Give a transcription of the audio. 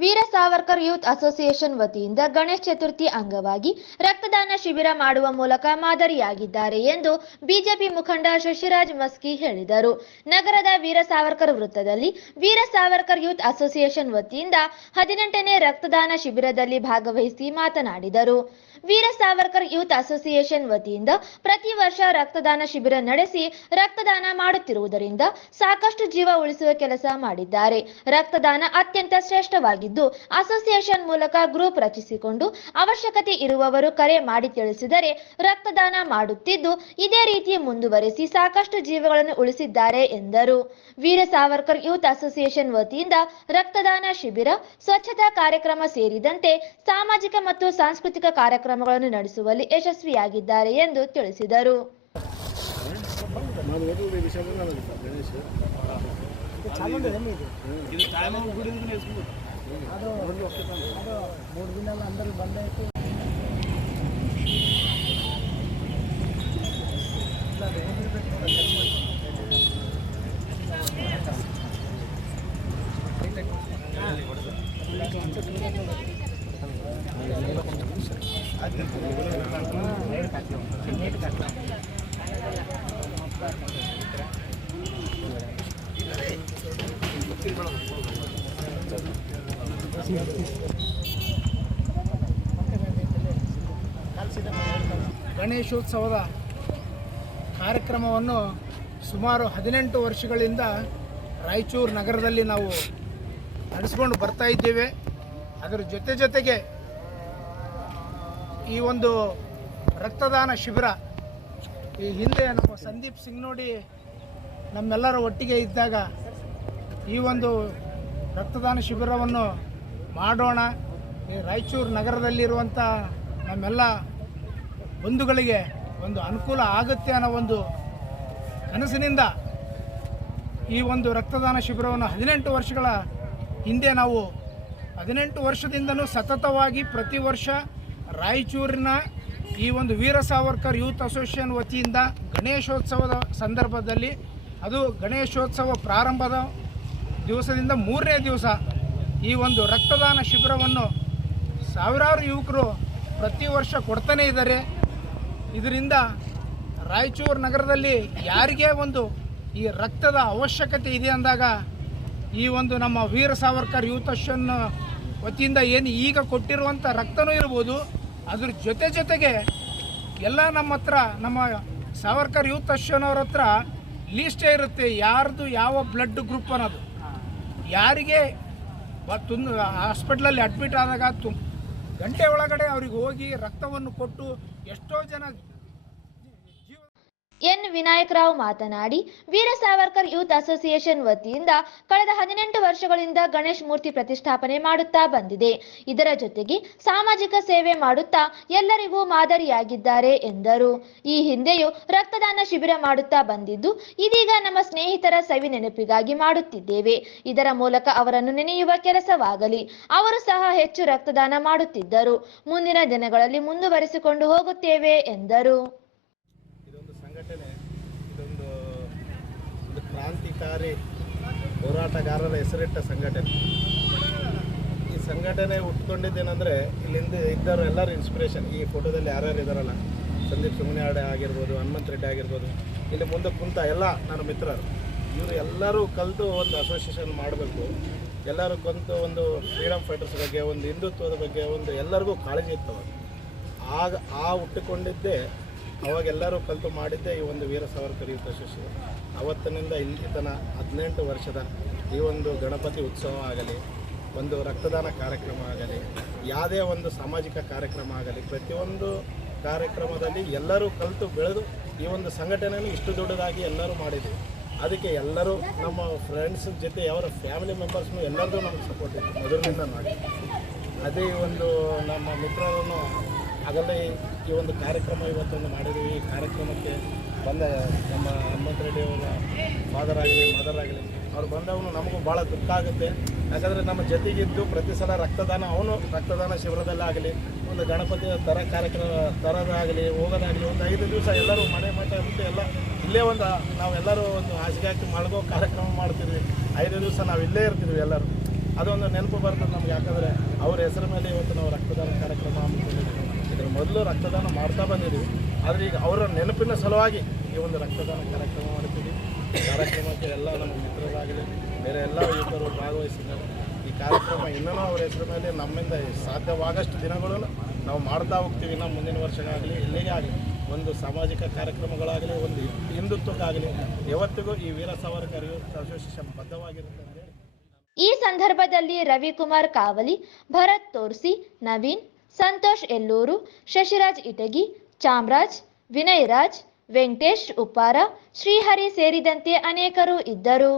Veer Savarkar youth association ವತಿಯಿಂದ ಗಣೇಶ ಚತುರ್ಥಿ ಅಂಗವಾಗಿ ರಕ್ತದಾನ ಶಿಬಿರ ಮಾಡುವ ಮೂಲಕ ಮಾದರಿಯಾಗಿದ್ದಾರೆ ಎಂದು ಬಿಜೆಪಿ ಮುಖಂಡ ಶಶಿರಾಜ್ ಮಸ್ಕಿ ಹೇಳಿದರು. ನಗರದ ವೀರ ಸಾವರ್ಕರ್ ವೃತ್ತದಲ್ಲಿ ವೀರ ಸಾವರ್ಕರ್ ಯೂತ್ ಅಸೋಸಿಯೇಷನ್ ವತಿಯಿಂದ 18ನೇ ರಕ್ತದಾನ ಶಿಬಿರದಲ್ಲಿ ಭಾಗವಹಿಸಿ ಮಾತನಾಡಿದರು. ವೀರ ಸಾವರ್ಕರ್ ಯೂತ್ ಅಸೋಸಿಯೇಷನ್ ವತಿಯಿಂದ ಪ್ರತಿ ವರ್ಷ ರಕ್ತದಾನ ಶಿಬಿರ ನಡೆಸಿ ರಕ್ತದಾನ ಮಾಡುತ್ತಿರುವುದರಿಂದ ಸಾಕಷ್ಟು ಜೀವ ಉಳಿಸುವ ಕೆಲಸ ಮಾಡಿದ್ದಾರೆ. ರಕ್ತದಾನ ಅತ್ಯಂತ ಶ್ರೇಷ್ಠವಾಗಿದ್ದು ಅಸೋಸಿಯೇಷನ್ ಮೂಲಕ ಗ್ರೂಪ್ ರಚಿಸಿಕೊಂಡು ಅವಶ್ಯಕತೆ ಇರುವವರು ಕರೆ ಮಾಡಿ ತಿಳಿಸಿದರೆ ರಕ್ತದಾನ ಮಾಡುತ್ತಿದ್ದು ಇದೇ ರೀತಿ ಮುಂದುವರೆಸಿ ಸಾಕಷ್ಟು ಜೀವಗಳನ್ನು ಉಳಿಸಿದ್ದಾರೆ ಎಂದರು. ವೀರ ಸಾವರ್ಕರ್ ಯೂತ್ ಅಸೋಸಿಯೇಷನ್ ವತಿಯಿಂದ ರಕ್ತದಾನ ಶಿಬಿರ, ಸ್ವಚ್ಛತಾ ಕಾರ್ಯಕ್ರಮ ಸೇರಿದಂತೆ ಸಾಮಾಜಿಕ ಮತ್ತು ಸಾಂಸ್ಕೃತಿಕ ಕಾರ್ಯಕ್ರಮಗಳನ್ನು ನಡೆಸುವಲ್ಲಿ ಯಶಸ್ವಿಯಾಗಿದ್ದಾರೆ ಎಂದು ತಿಳಿಸಿದರು. ಗಣೇಶೋತ್ಸವದ ಕಾರ್ಯಕ್ರಮವನ್ನು ಸುಮಾರು 18 ವರ್ಷಗಳಿಂದ ರಾಯಚೂರು ನಗರದಲ್ಲಿ ನಾವು ನಡೆಸಿಕೊಂಡು ಬರ್ತಾ ಇದ್ದೇವೆ. ಅದರ ಜೊತೆಗೆ ಈ ಒಂದು ರಕ್ತದಾನ ಶಿಬಿರ ಈ ಹಿಂದೆ ನಮ್ಮ ಸಂದೀಪ್ ಸಿಂಗ್ನೋಡಿ ನಮ್ಮೆಲ್ಲರ ಒಟ್ಟಿಗೆ ಇದ್ದಾಗ ಈ ಒಂದು ರಕ್ತದಾನ ಶಿಬಿರವನ್ನು ಮಾಡೋಣ, ಈ ರಾಯಚೂರು ನಗರದಲ್ಲಿರುವಂಥ ನಮ್ಮೆಲ್ಲ ಬಂಧುಗಳಿಗೆ ಒಂದು ಅನುಕೂಲ ಆಗುತ್ತೆ ಅನ್ನೋ ಒಂದು ಕನಸಿನಿಂದ ಈ ಒಂದು ರಕ್ತದಾನ ಶಿಬಿರವನ್ನು 18 ವರ್ಷಗಳ ಹಿಂದೆ ನಾವು 18 ವರ್ಷದಿಂದಲೂ ಸತತವಾಗಿ ಪ್ರತಿ ವರ್ಷ ರಾಯಚೂರಿನ ಈ ಒಂದು ವೀರ ಸಾವರ್ಕರ್ ಯೂತ್ ಅಸೋಸಿಯೇಷನ್ ವತಿಯಿಂದ ಗಣೇಶೋತ್ಸವದ ಸಂದರ್ಭದಲ್ಲಿ, ಅದು ಗಣೇಶೋತ್ಸವ ಪ್ರಾರಂಭದ ದಿವಸದಿಂದ 3ನೇ ದಿವಸ ಈ ಒಂದು ರಕ್ತದಾನ ಶಿಬಿರವನ್ನು ಸಾವಿರಾರು ಯುವಕರು ಪ್ರತಿ ವರ್ಷ ಕೊಡ್ತಾನೇ ಇದ್ದಾರೆ. ಇದರಿಂದ ರಾಯಚೂರು ನಗರದಲ್ಲಿ ಯಾರಿಗೇ ಒಂದು ಈ ರಕ್ತದ ಅವಶ್ಯಕತೆ ಇದೆ ಅಂದಾಗ ಈ ಒಂದು ನಮ್ಮ ವೀರ ಸಾವರ್ಕರ್ ಯೂತ್ ಅಸೋಸಿಯೇಷನ್ ವತಿಯಿಂದ ಏನು ಈಗ ಕೊಟ್ಟಿರುವಂಥ ರಕ್ತನೂ ಇರ್ಬೋದು, ಅದ್ರ ಜೊತೆಗೆ ಎಲ್ಲ ನಮ್ಮ ಹತ್ರ ನಮ್ಮ ಸಾವರ್ಕರ್ ಯೂತ್ ಅಸೋಸಿಯೇಷನ್ ಅವ್ರ ಹತ್ರ ಲೀಸ್ಟೇ ಇರುತ್ತೆ, ಯಾರ್ದು ಯಾವ ಬ್ಲಡ್ ಗ್ರೂಪ್ ಅನ್ನೋದು. ಯಾರಿಗೆ ಹಾಸ್ಪಿಟ್ಲಲ್ಲಿ ಅಡ್ಮಿಟ್ ಆದಾಗ ಗಂಟೆ ಒಳಗಡೆ ಅವ್ರಿಗೆ ಹೋಗಿ ರಕ್ತವನ್ನು ಕೊಟ್ಟು ಎಷ್ಟೋ ಜನ. ಎನ್ ವಿನಾಯಕರಾವ್ ಮಾತನಾಡಿ, ವೀರ ಸಾವರ್ಕರ್ ಯೂತ್ ಅಸೋಸಿಯೇಷನ್ ವತಿಯಿಂದ ಕಳೆದ 18 ವರ್ಷಗಳಿಂದ ಗಣೇಶ್ ಮೂರ್ತಿ ಪ್ರತಿಷ್ಠಾಪನೆ ಮಾಡುತ್ತಾ ಬಂದಿದೆ. ಇದರ ಜೊತೆಗೆ ಸಾಮಾಜಿಕ ಸೇವೆ ಮಾಡುತ್ತಾ ಎಲ್ಲರಿಗೂ ಮಾದರಿಯಾಗಿದ್ದಾರೆ ಎಂದರು. ಈ ಹಿಂದೆಯೂ ರಕ್ತದಾನ ಶಿಬಿರ ಮಾಡುತ್ತಾ ಬಂದಿದ್ದು ಇದೀಗ ನಮ್ಮ ಸ್ನೇಹಿತರ ಸವಿ ನೆನಪಿಗಾಗಿ ಮಾಡುತ್ತಿದ್ದೇವೆ. ಇದರ ಮೂಲಕ ಅವರನ್ನು ನೆನೆಯುವ ಕೆಲಸವಾಗಲಿ. ಅವರು ಸಹ ಹೆಚ್ಚು ರಕ್ತದಾನ ಮಾಡುತ್ತಿದ್ದರು. ಮುಂದಿನ ದಿನಗಳಲ್ಲಿ ಮುಂದುವರಿಸಿಕೊಂಡು ಹೋಗುತ್ತೇವೆ ಎಂದರು. ಇದೊಂದು ಕ್ರಾಂತಿಕಾರಿ ಹೋರಾಟಗಾರರ ಹೆಸರಿಟ್ಟ ಸಂಘಟನೆ. ಈ ಸಂಘಟನೆ ಹುಟ್ಕೊಂಡಿದ್ದೇನೆಂದರೆ ಇಲ್ಲಿಂದ ಇದ್ದವರು ಎಲ್ಲರೂ ಇನ್ಸ್ಪಿರೇಷನ್. ಈ ಫೋಟೋದಲ್ಲಿ ಯಾರ್ಯಾರು ಇದ್ದಾರಲ್ಲ, ಸಂದೀಪ್ ಸುಮ್ನಿಯಾಡೆ ಆಗಿರ್ಬೋದು, ಹನುಮಂತ ರೆಡ್ಡಿ ಆಗಿರ್ಬೋದು, ಇಲ್ಲಿ ಮುಂದೆ ಕುಂತ ಎಲ್ಲ ನನ್ನ ಮಿತ್ರರು, ಇವರು ಎಲ್ಲರೂ ಕಲಿತು ಒಂದು ಅಸೋಸಿಯೇಷನ್ ಮಾಡಬೇಕು. ಎಲ್ಲರೂ ಕಲಿತು ಒಂದು ಫ್ರೀಡಮ್ ಫೈಟರ್ಸ್ ಬಗ್ಗೆ, ಒಂದು ಹಿಂದುತ್ವದ ಬಗ್ಗೆ ಒಂದು ಎಲ್ಲರಿಗೂ ಕಾಳಜಿ ಇರ್ತವೆ. ಆಗ ಹುಟ್ಟಿಕೊಂಡಿದ್ದೇ ಅವಾಗೆಲ್ಲರೂ ಕಲಿತು ಮಾಡಿದ್ದೆ ಈ ಒಂದು ವೀರ ಸಾವರ್ಕರ್ ಯೂತ್ ಅಸೋಸಿಯೇಷನ್. ಅವತ್ತಿನಿಂದ ಇಲ್ಲಿ ತನಕ 18 ವರ್ಷದ ಈ ಒಂದು ಗಣಪತಿ ಉತ್ಸವ ಆಗಲಿ, ಒಂದು ರಕ್ತದಾನ ಕಾರ್ಯಕ್ರಮ ಆಗಲಿ, ಯಾವುದೇ ಒಂದು ಸಾಮಾಜಿಕ ಕಾರ್ಯಕ್ರಮ ಆಗಲಿ, ಪ್ರತಿಯೊಂದು ಕಾರ್ಯಕ್ರಮದಲ್ಲಿ ಎಲ್ಲರೂ ಕಲಿತು ಬೆಳೆದು ಈ ಒಂದು ಸಂಘಟನೆಯನ್ನು ಇಷ್ಟು ದೊಡ್ಡದಾಗಿ ಎಲ್ಲರೂ ಮಾಡಿದ್ದೀವಿ. ಅದಕ್ಕೆ ಎಲ್ಲರೂ ನಮ್ಮ ಫ್ರೆಂಡ್ಸ್ ಜೊತೆ ಅವರ ಫ್ಯಾಮಿಲಿ ಮೆಂಬರ್ಸ್ನು ಎಲ್ಲರಿಗೂ ನಮಗೆ ಸಪೋರ್ಟ್ ಇದೆ ಮೊದಲಿನಿಂದ ಮಾಡಿ. ಅದೇ ಒಂದು ನಮ್ಮ ಮಿತ್ರರನ್ನು ಆಗಲೇ ಈ ಒಂದು ಕಾರ್ಯಕ್ರಮ ಇವತ್ತೊಂದು ಮಾಡಿದ್ದೀವಿ. ಈ ಕಾರ್ಯಕ್ರಮಕ್ಕೆ ಬಂದ ನಮ್ಮ ಹನುಮಂತ ರೆಡ್ಡಿ ಅವರ ಫಾದರ್ ಆಗಲಿ ಮದರ್ ಆಗಲಿ ಅವ್ರು ಬಂದವನು ನಮಗೂ ಭಾಳ ದುಃಖ ಆಗುತ್ತೆ. ಯಾಕಂದರೆ ನಮ್ಮ ಜೊತೆಗಿದ್ದು ಪ್ರತಿ ಸಲ ಅವನು ರಕ್ತದಾನ ಶಿಬಿರದಲ್ಲಾಗಲಿ, ಒಂದು ಗಣಪತಿಯ ಕಾರ್ಯಕ್ರಮ ತರೋದಾಗಲಿ ಹೋಗೋದಾಗಲಿ, ಒಂದು 5 ದಿವಸ ಎಲ್ಲರೂ ಮನೆ ಮಠ ಬಿಟ್ಟು ಎಲ್ಲ ಇಲ್ಲೇ ನಾವೆಲ್ಲರೂ ಒಂದು ಹಾಸಿಗೆ ಹಾಕಿ ಮಲಗೋ ಕಾರ್ಯಕ್ರಮ ಮಾಡ್ತಿದ್ವಿ. 5 ದಿವಸ ನಾವು ಇಲ್ಲೇ ಇರ್ತಿದ್ವಿ ಎಲ್ಲರೂ. ಅದೊಂದು ನೆನಪು ಬರ್ತದೆ ನಮ್ಗೆ. ಯಾಕಂದರೆ ಅವ್ರ ಹೆಸರ ಮೇಲೆ ಇವತ್ತು ನಾವು ರಕ್ತದಾನ ಕಾರ್ಯಕ್ರಮ ಹಮ್ಮಿಕೊಂಡಿದ್ದೀವಿ. ಇದರ ಮೊದಲು ರಕ್ತದಾನ ಮಾಡ್ತಾ ಬಂದಿದ್ದೀವಿ, ಆದರೆ ಈಗ ಅವರ ನೆನಪಿನ ಸಲುವಾಗಿ ಈ ಒಂದು ರಕ್ತದಾನ ಕಾರ್ಯಕ್ರಮ ಮಾಡ್ತೀವಿ. ಕಾರ್ಯಕ್ರಮಕ್ಕೆ ಎಲ್ಲ ನಮ್ಮ ಮಿತ್ರರಾಗಲಿ ಬೇರೆ ಎಲ್ಲ ಯುವಕರು ಭಾಗವಹಿಸಿದ್ದಾರೆ. ಈ ಕಾರ್ಯಕ್ರಮ ಇನ್ನೂ ಅವ್ರ ಹೆಸರ ಮೇಲೆ ನಮ್ಮಿಂದ ಸಾಧ್ಯವಾಗಷ್ಟು ದಿನಗಳನ್ನು ನಾವು ಮಾಡ್ತಾ ಹೋಗ್ತೀವಿ. ನಮ್ಮ ಮುಂದಿನ ವರ್ಷಗಳಾಗಲಿ ಎಲ್ಲಿಗೆ ಆಗಲಿ, ಒಂದು ಸಾಮಾಜಿಕ ಕಾರ್ಯಕ್ರಮಗಳಾಗಲಿ, ಒಂದು ಹಿಂದುತ್ವಕ್ಕಾಗಲಿ ಯಾವತ್ತಿಗೂ ಈ ವೀರ ಸಾವರ್ಕರ್ ಯೂತ್ ಅಸೋಸಿಯೇಷನ್ ಬದ್ಧವಾಗಿರುತ್ತೆ ಅಂತ ಹೇಳಿ. ಈ ಸಂದರ್ಭದಲ್ಲಿ ರವಿಕುಮಾರ್ ಕಾವಲಿ, ಭರತ್ ತೋರ್ಸಿ, ನವೀನ್, ಸಂತೋಷ್ ಎಲ್ಲೂರು, ಶಶಿರಾಜ್ ಇಟಗಿ, ಚಾಮರಾಜ್, ವಿನಯ್ ರಾಜ್, ವೆಂಕಟೇಶ್ ಉಪ್ಪಾರ, ಶ್ರೀಹರಿ ಸೇರಿದಂತೆ ಅನೇಕರು ಇದ್ದರು.